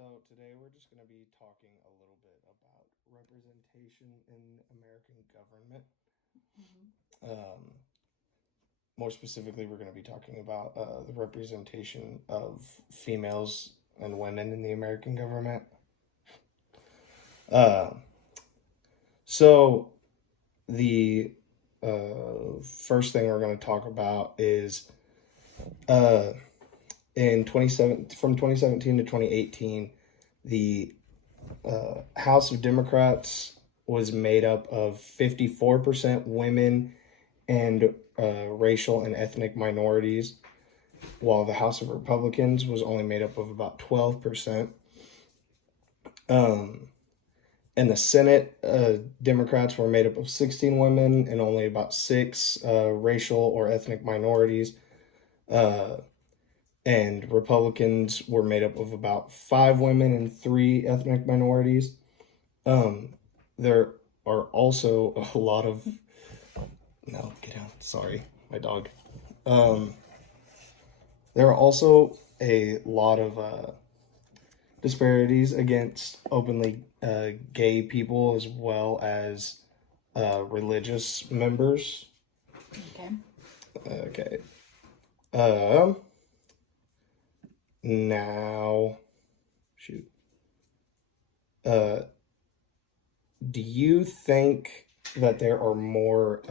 So today we're just going to be talking a little bit about representation in American government. Um, More specifically, we're going to be talking about the representation of females and women in the American government. Uh, so the first thing we're going to talk about is uh, in 2017 to 2018, the House of Democrats was made up of 54% women and racial and ethnic minorities, while the House of Republicans was only made up of about 12%. Um, in the Senate, Democrats were made up of 16 women and only about six racial or ethnic minorities. And Republicans were made up of about five women and three ethnic minorities. There are also a lot of no, get out. Sorry, my dog. Um, there are also a lot of disparities against openly gay people as well as religious members. Okay. Okay. Now, shoot. Uh, do you think that there are more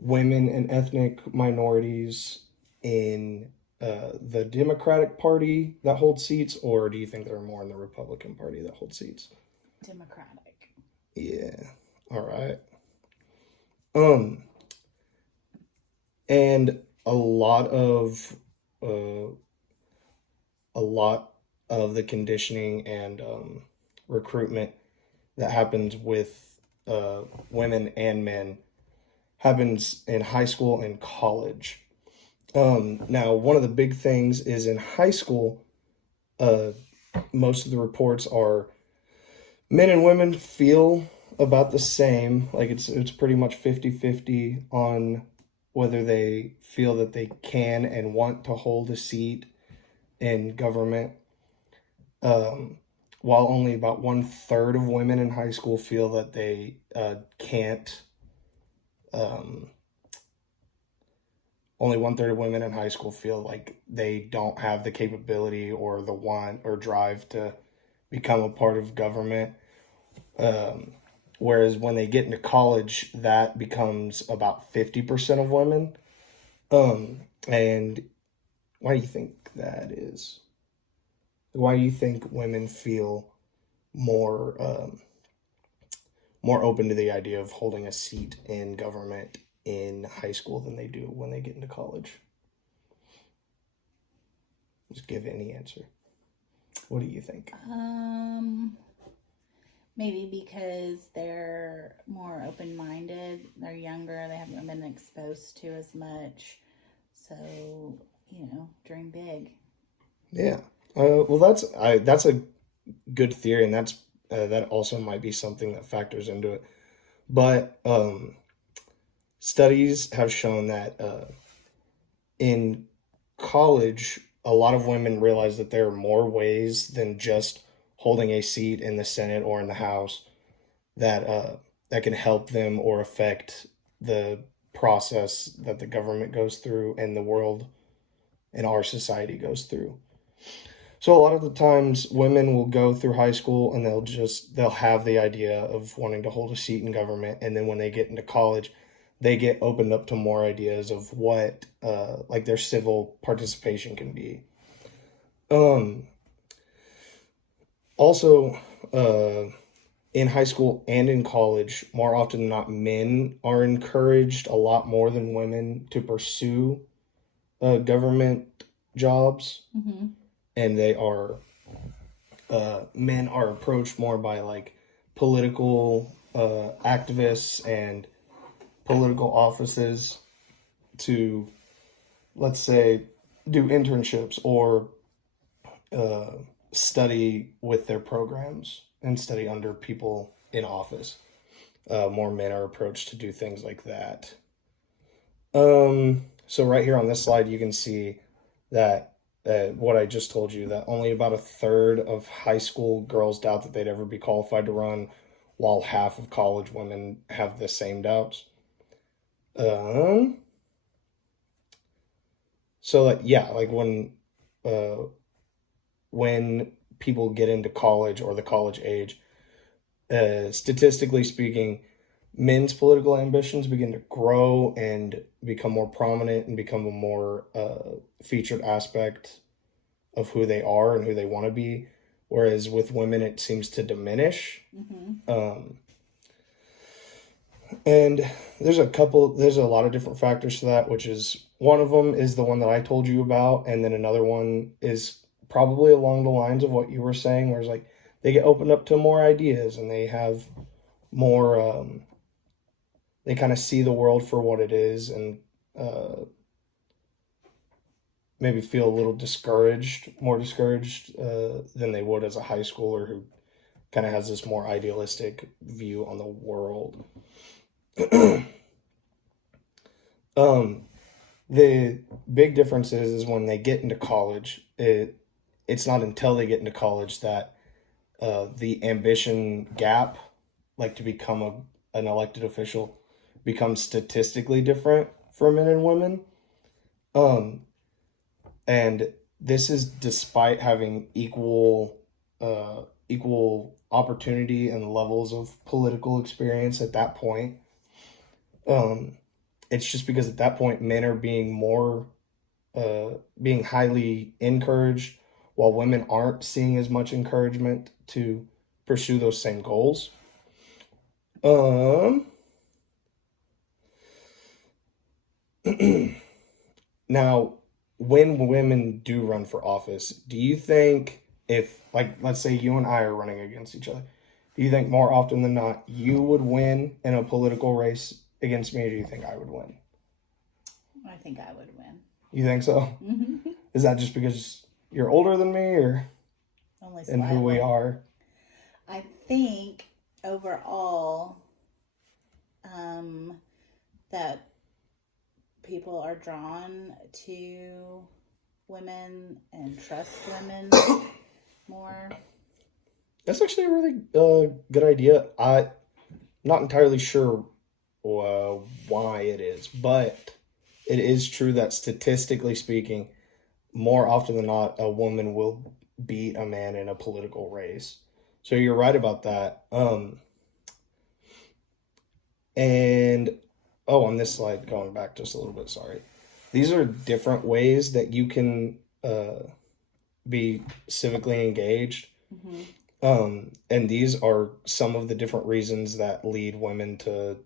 women and ethnic minorities in the Democratic Party that hold seats, or do you think there are more in the Republican Party that hold seats? Democratic. Yeah. All right. Um, and uh, a lot of the conditioning and recruitment that happens with women and men happens in high school and college. Now, one of the big things is in high school, uh, most of the reports are men and women feel about the same. Like it's pretty much 50-50 on whether they feel that they can and want to hold a seat in government. Um, while only about one third of women in high school feel that they can't. Um, Only one third of women in high school feel like they don't have the capability or the want or drive to become a part of government. Um, Whereas when they get into college, that becomes about 50% of women. And why do you think that is? Why do you think women feel more more open to the idea of holding a seat in government in high school than they do when they get into college? Just give any answer. What do you think? Maybe because they're more open-minded. They're younger. They haven't been exposed to as much. So, dream big. Yeah. Well, that's a good theory, and that also might be something that factors into it. But studies have shown that in college, a lot of women realize that there are more ways than just holding a seat in the Senate or in the House that can help them or affect the process that the government goes through and the world and our society goes through. So a lot of the times women will go through high school and they'll have the idea of wanting to hold a seat in government, and then when they get into college they get opened up to more ideas of what like their civil participation can be. Um Also, in high school and in college, more often than not, men are encouraged a lot more than women to pursue government jobs, Mm-hmm. and men are approached more by like political activists and political offices to, let's say, do internships or uh, study with their programs and study under people in office. More men are approached to do things like that. So right here on this slide, you can see that what I just told you, that only about a third of high school girls doubt that they'd ever be qualified to run, while half of college women have the same doubts. Um, so like yeah, like uh, when people get into college or the college age, statistically speaking, men's political ambitions begin to grow and become more prominent and become a more featured aspect of who they are and who they want to be. Whereas with women, it seems to diminish. Mm-hmm. And there's a lot of different factors to that, which is one of them is the one that I told you about. And then another one is probably along the lines of what you were saying, where it's like they get opened up to more ideas and they have more, they kind of see the world for what it is and maybe feel a little discouraged, more discouraged than they would as a high schooler who kind of has this more idealistic view on the world. um, the big difference is when they get into college, it's not until they get into college that the ambition gap, like to become an elected official, becomes statistically different for men and women. Um, and this is despite having equal opportunity and levels of political experience at that point. Um, it's just because at that point men are being highly encouraged, while women aren't seeing as much encouragement to pursue those same goals. Um, Now, when women do run for office, do you think if, like, let's say you and I are running against each other, do you think more often than not you would win in a political race against me, or do you think I would win? I think I would win. You think so? Mm-hmm. Is that just because you're older than me, or Only and who we slightly. are? I think overall, um, that people are drawn to women and trust women more. That's actually a really good idea. I'm not entirely sure why it is, but it is true that statistically speaking, more often than not, a woman will beat a man in a political race. So you're right about that. And oh, on this slide, going back just a little bit, sorry. These are different ways that you can be civically engaged. Mm-hmm. And these are some of the different reasons that lead women to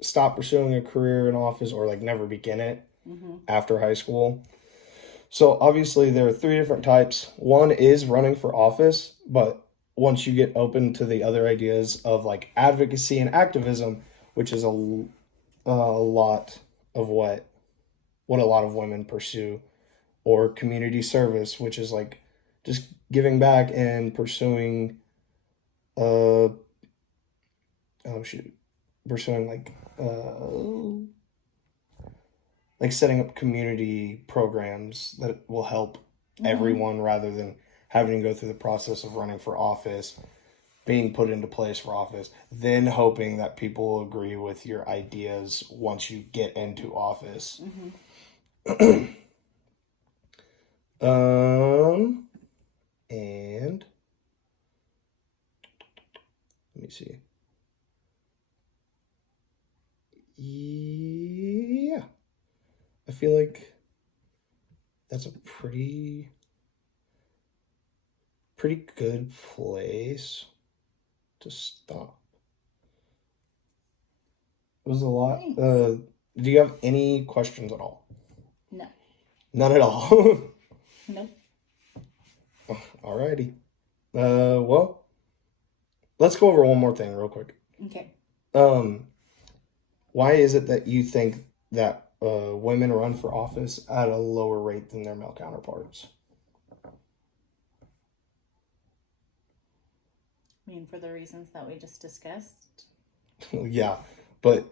stop pursuing a career in office or like never begin it Mm-hmm. after high school. So obviously there are three different types. One is running for office, but once you get open to the other ideas of like advocacy and activism, which is a lot of what a lot of women pursue, or community service, which is like just giving back and pursuing uh oh shoot pursuing like setting up community programs that will help Mm-hmm. everyone rather than having to go through the process of running for office, being put into place for office, then hoping that people agree with your ideas once you get into office. Mm-hmm. um and let me see. Yeah, I feel like that's a pretty good place to stop. It was a lot. Thanks. Do you have any questions at all? No. None at all. Nope. Alrighty. Well, let's go over one more thing real quick. Okay. Um, why is it that you think that women run for office at a lower rate than their male counterparts? I mean, for the reasons that we just discussed. Yeah, but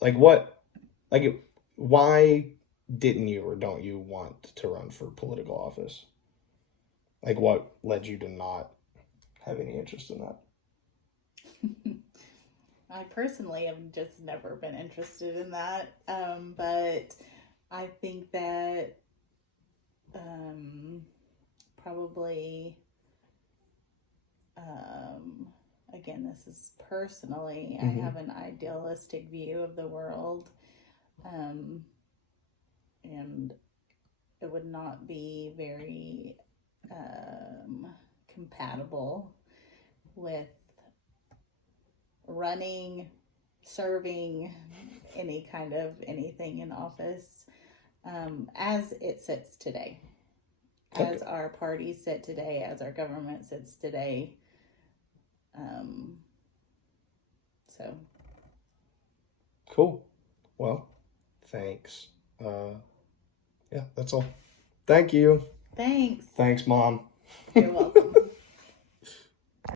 like what, like why didn't you or don't you want to run for political office? Like, what led you to not have any interest in that? I personally have just never been interested in that. But I think that probably, again, this is personally, I have an idealistic view of the world. And it would not be very compatible with running, serving any kind of anything in office as it sits today, as our parties sit today, as our government sits today. So Cool. Well, thanks. Yeah, that's all. Thank you. thanks. Thanks, Mom. You're welcome.